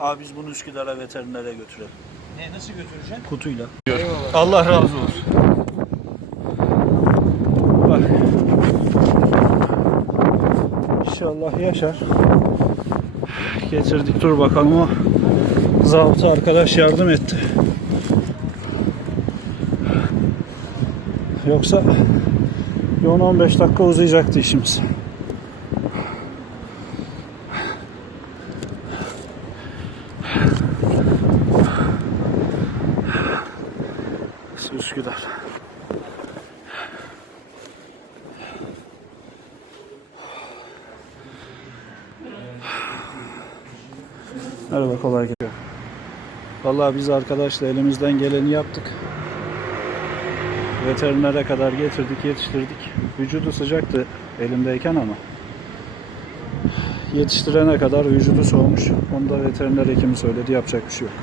Abi biz bunu Üsküdar'a veterinere götürelim. Ne nasıl götüreceğim? Kutuyla. Eyvallah. Allah razı olsun. Bak. İnşallah yaşar. Getirdik dur bakalım o zabıta arkadaş yardım etti. Yoksa bir 10-15 dakika uzayacaktı işimiz. Üsküdar. Merhaba kolay gelsin. Vallahi biz arkadaşla elimizden geleni yaptık. Veterinere kadar getirdik, yetiştirdik. Vücudu sıcaktı elimdeyken ama yetiştirene kadar vücudu soğumuş. Onu da veteriner hekimi söyledi. Yapacak bir şey yok.